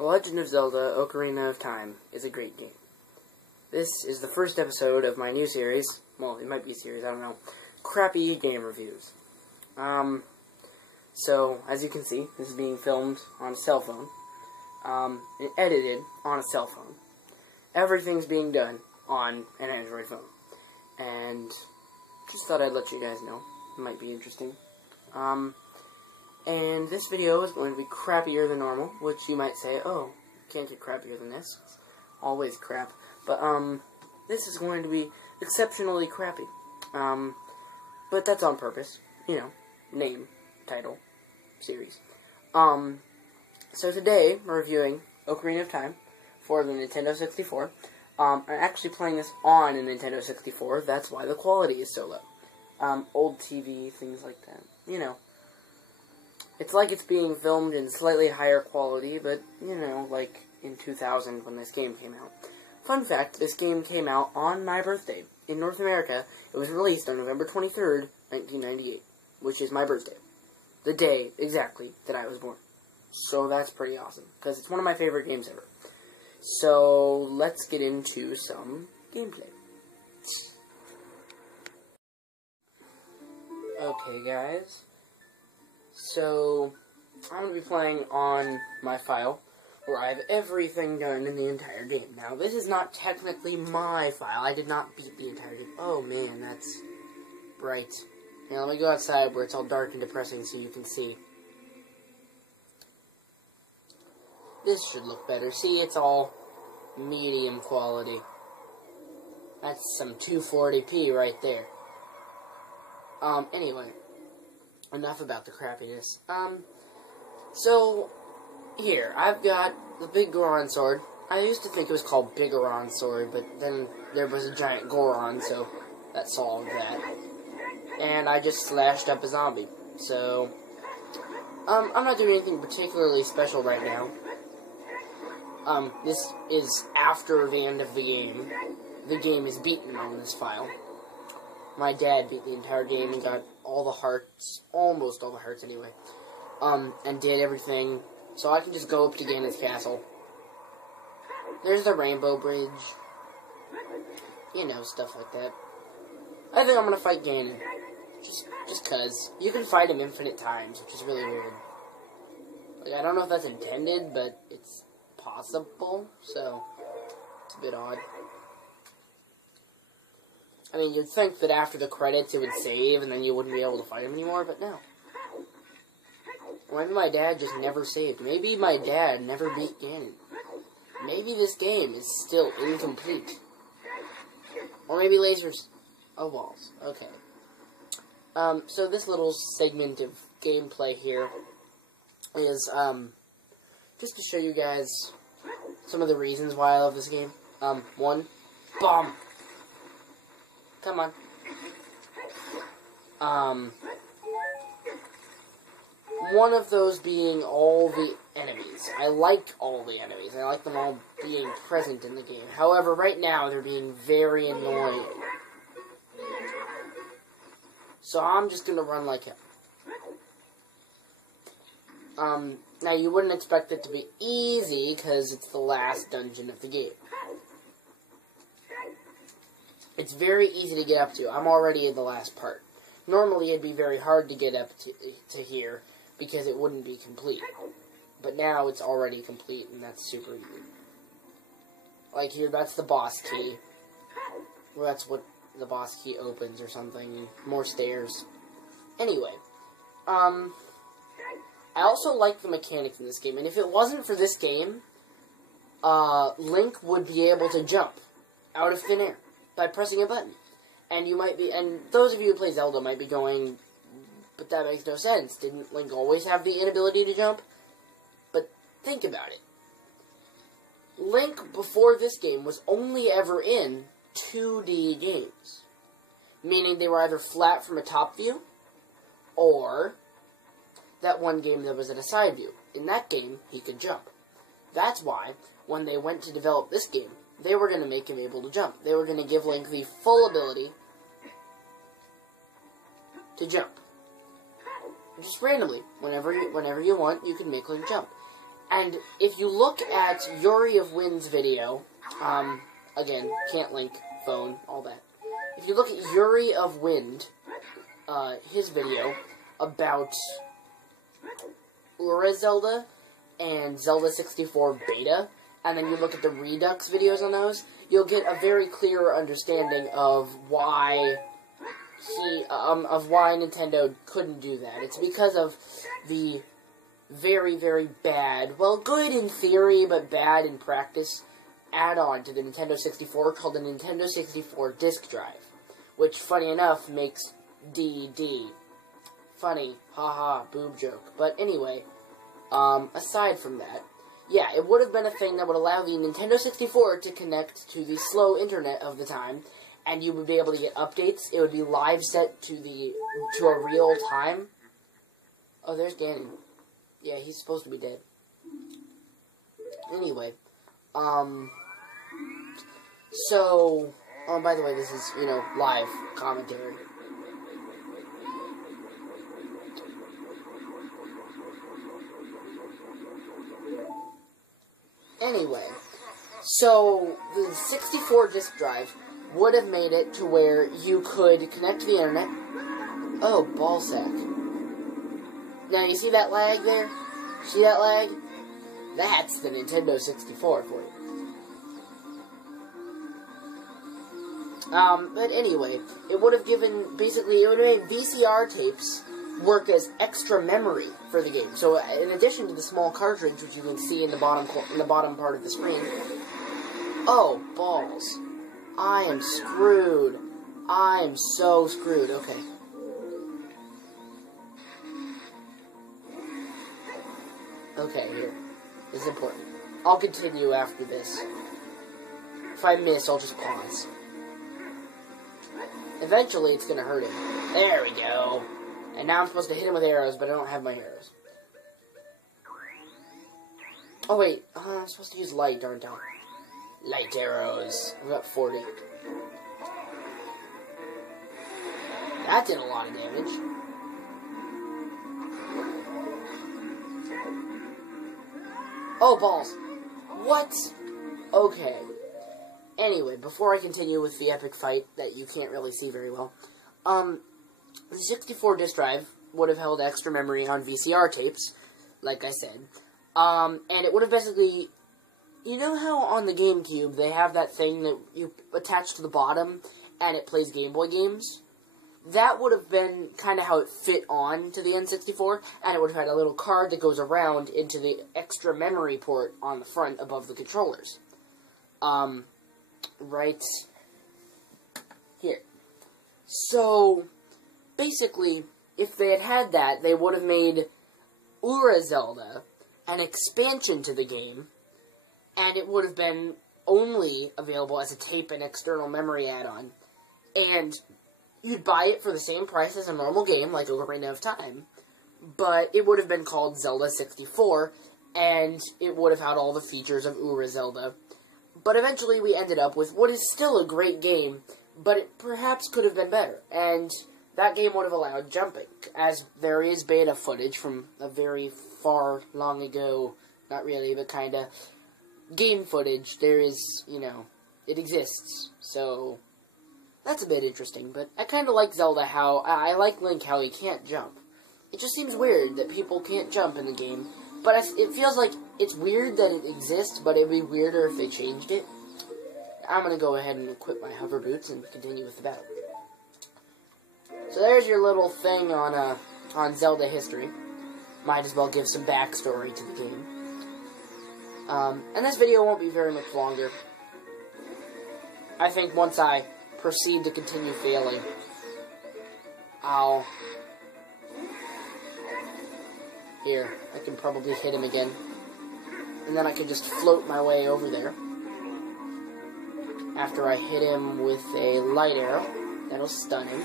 The Legend of Zelda Ocarina of Time is a great game. This is the first episode of my new series. Well, it might be a series, I don't know. Crappy game reviews. So, as you can see, this is being filmed on a cell phone. And edited on a cell phone. Everything's being done on an Android phone. And just thought I'd let you guys know. It might be interesting. And this video is going to be crappier than normal, which you might say, oh, can't get crappier than this. It's always crap. But, this is going to be exceptionally crappy. But that's on purpose. You know, name, title, series. So today, we're reviewing Ocarina of Time for the Nintendo 64. I'm actually playing this on a Nintendo 64, that's why the quality is so low. Old TV, things like that. You know. It's like it's being filmed in slightly higher quality, but, you know, like in 2000 when this game came out. Fun fact, this game came out on my birthday. In North America, it was released on November 23rd, 1998, which is my birthday. The day, exactly, that I was born. So that's pretty awesome, because it's one of my favorite games ever. So, let's get into some gameplay. Okay, guys. So, I'm going to be playing on my file, where I have everything done in the entire game. Now, this is not technically my file. I did not beat the entire game. Oh, man, that's bright. Now, let me go outside where it's all dark and depressing so you can see. This should look better. See, it's all medium quality. That's some 240p right there. Anyway. Enough about the crappiness. So, here, I've got the Big Goron Sword. I used to think it was called Bigoron Sword, but then there was a giant Goron, so that solved that. And I just slashed up a zombie. So, I'm not doing anything particularly special right now. This is after the end of the game. The game is beaten on this file. My dad beat the entire game and got all the hearts, almost all the hearts anyway, and did everything, so I can just go up to Ganon's castle. There's the Rainbow Bridge, you know, stuff like that. I think I'm gonna fight Ganon, just cause. You can fight him infinite times, which is really weird. Like, I don't know if that's intended, but it's possible, so it's a bit odd. I mean, you'd think that after the credits it would save and then you wouldn't be able to fight him anymore, but no. Or maybe my dad just never saved. Maybe my dad never beat Ganon. Maybe this game is still incomplete. Or maybe lasers. Oh, balls. Okay. So this little segment of gameplay here is, just to show you guys some of the reasons why I love this game. One, bomb. Come on. One of those being all the enemies. I like all the enemies. I like them all being present in the game. However, right now, they're being very annoying. So I'm just gonna run like hell. Now you wouldn't expect it to be easy, because it's the last dungeon of the game. It's very easy to get up to. I'm already in the last part. Normally, it'd be very hard to get up to here, because it wouldn't be complete. But now, it's already complete, and that's super easy. Like here, that's the boss key. Well, that's what the boss key opens or something. More stairs. Anyway. I also like the mechanics in this game, and if it wasn't for this game, Link would be able to jump out of thin air by pressing a button. And you might be, and those of you who play Zelda might be going, but that makes no sense. Didn't Link always have the inability to jump? But think about it. Link, before this game, was only ever in 2D games. Meaning they were either flat from a top view, or that one game that was at a side view. In that game, he could jump. That's why, when they went to develop this game, they were going to make him able to jump. They were going to give Link the full ability to jump. Just randomly, whenever you want, you can make Link jump. And if you look at Yuri of Wind's video, again, can't link, phone, all that. If you look at Yuri of Wind, his video about Ura Zelda and Zelda 64 Beta, and then you look at the Redux videos on those, you'll get a very clear understanding of why Nintendo couldn't do that. It's because of the very, very bad, well, good in theory, but bad in practice, add-on to the Nintendo 64 called the Nintendo 64 Disk Drive, which, funny enough, makes DD. Funny, haha, boob joke. But anyway, aside from that, yeah, it would have been a thing that would allow the Nintendo 64 to connect to the slow internet of the time, and you would be able to get updates. It would be live set to a real time. Oh, there's Danny. Yeah, he's supposed to be dead. Anyway, so, oh, by the way, this is, live commentary. Anyway, so the 64 disk drive would have made it to where you could connect to the internet. Oh, ballsack. Now, you see that lag there? See that lag? That's the Nintendo 64 for you. But anyway, it would have given, basically, it would have made VCR tapes work as extra memory for the game. So, in addition to the small cartridge, which you can see in the bottom part of the screen, oh, balls. I am screwed. I am so screwed. Okay. Okay, here. This is important. I'll continue after this. If I miss, I'll just pause. Eventually, it's gonna hurt him. There we go. And now I'm supposed to hit him with arrows, but I don't have my arrows. Oh, wait. I'm supposed to use light, aren't I? Light arrows. I've got 40. That did a lot of damage. Oh, balls. What? Okay. Anyway, before I continue with the epic fight that you can't really see very well, the 64 disk drive would have held extra memory on VCR tapes, like I said, and it would have basically, you know how on the GameCube they have that thing that you attach to the bottom and it plays Game Boy games? That would have been kind of how it fit on to the N64, and it would have had a little card that goes around into the extra memory port on the front above the controllers. Right here. So, basically, if they had had that, they would have made Ura Zelda an expansion to the game, and it would have been only available as a tape and external memory add-on, and you'd buy it for the same price as a normal game, like Ocarina of Time, but it would have been called Zelda 64, and it would have had all the features of Ura Zelda. But eventually we ended up with what is still a great game, but it perhaps could have been better, and that game would have allowed jumping, as there is beta footage from a very far long ago, not really, but kinda, game footage. There is, it exists, so that's a bit interesting, but I kinda like Zelda I like Link how he can't jump. It just seems weird that people can't jump in the game, but it feels like it's weird that it exists, but it'd be weirder if they changed it. I'm gonna go ahead and equip my hover boots and continue with the battle. So there's your little thing on Zelda history. Might as well give some backstory to the game. And this video won't be very much longer. I think once I proceed to continue failing, Here, I can probably hit him again. And then I can just float my way over there. After I hit him with a light arrow, that'll stun him.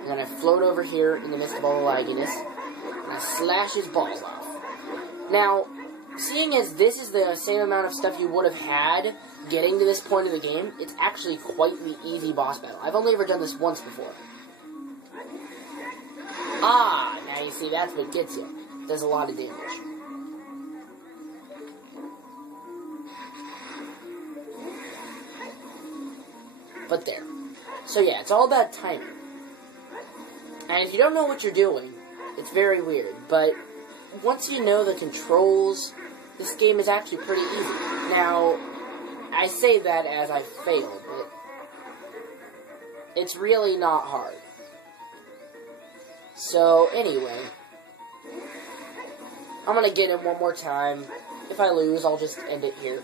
And then I float over here in the midst of all the lagginess, and I slash his balls off. Now, seeing as this is the same amount of stuff you would have had getting to this point of the game, it's actually quite the easy boss battle. I've only ever done this once before. Ah, now you see, that's what gets you. Does a lot of damage. But there. So yeah, it's all about timing. And if you don't know what you're doing, it's very weird. But once you know the controls, this game is actually pretty easy. Now, I say that as I failed, but it's really not hard. So, anyway, I'm gonna get in one more time. If I lose, I'll just end it here.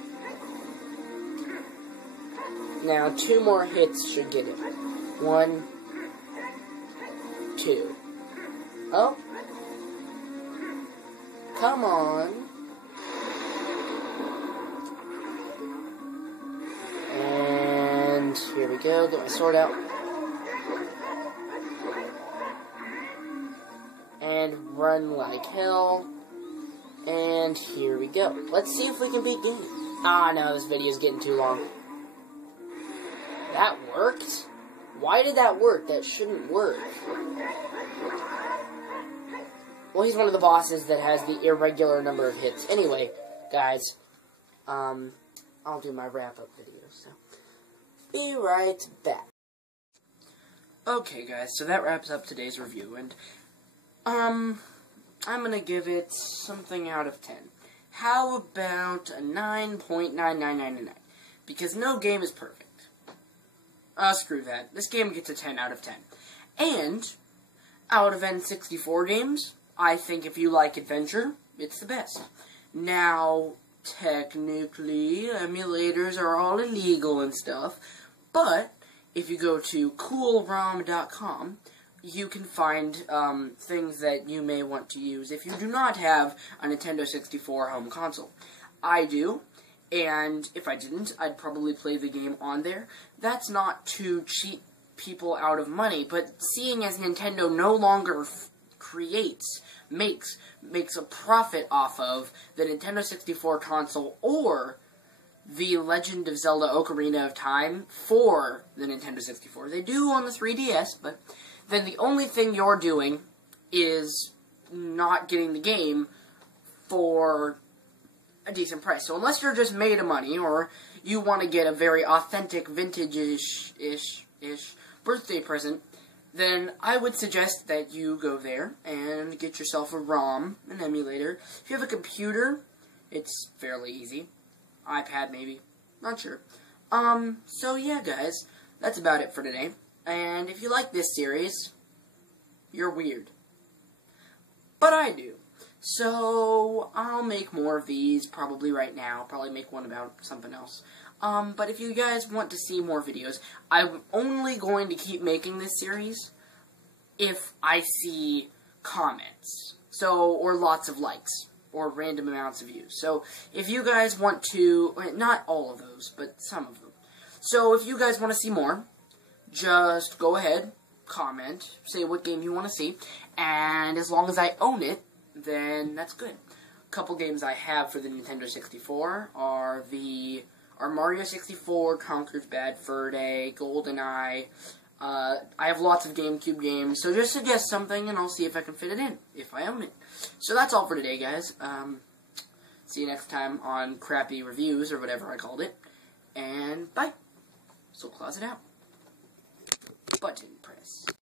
Now, 2 more hits should get it. 1, 2. Oh. Come on. And here we go. Get my sword out. And run like hell. And here we go. Let's see if we can beat game. Ah, no, this video is getting too long. That worked? Why did that work? That shouldn't work. Well, he's one of the bosses that has the irregular number of hits. Anyway, guys, I'll do my wrap-up video, so be right back. Okay, guys, so that wraps up today's review, and, I'm gonna give it something out of 10. How about a 9.9999? Because no game is perfect. Screw that. This game gets a 10 out of 10. And, out of N64 games, I think if you like adventure, it's the best. Now, technically, emulators are all illegal and stuff, but if you go to coolrom.com, you can find things that you may want to use if you do not have a Nintendo 64 home console. I do, and if I didn't, I'd probably play the game on there. That's not to cheat people out of money, but seeing as Nintendo no longer makes a profit off of the Nintendo 64 console or the Legend of Zelda Ocarina of Time for the Nintendo 64. They do on the 3DS, but then the only thing you're doing is not getting the game for a decent price. So unless you're just made of money, or you want to get a very authentic, vintage-ish birthday present, then I would suggest that you go there and get yourself a ROM, an emulator. If you have a computer, it's fairly easy. iPad, maybe. Not sure. So yeah, guys, that's about it for today. And if you like this series, you're weird. But I do. So, I'll make more of these probably right now. Probably make one about something else. But if you guys want to see more videos, I'm only going to keep making this series if I see comments. So, or lots of likes, or random amounts of views. So, if you guys want to, not all of those, but some of them. So, if you guys want to see more, just go ahead, comment, say what game you want to see, and as long as I own it, then that's good. A couple games I have for the Nintendo 64 are Mario 64, Conker's Bad Fur Day, GoldenEye. I have lots of GameCube games, so just suggest something and I'll see if I can fit it in, if I own it. So that's all for today, guys. See you next time on crappy reviews, or whatever I called it. And bye. So close it out. Button press.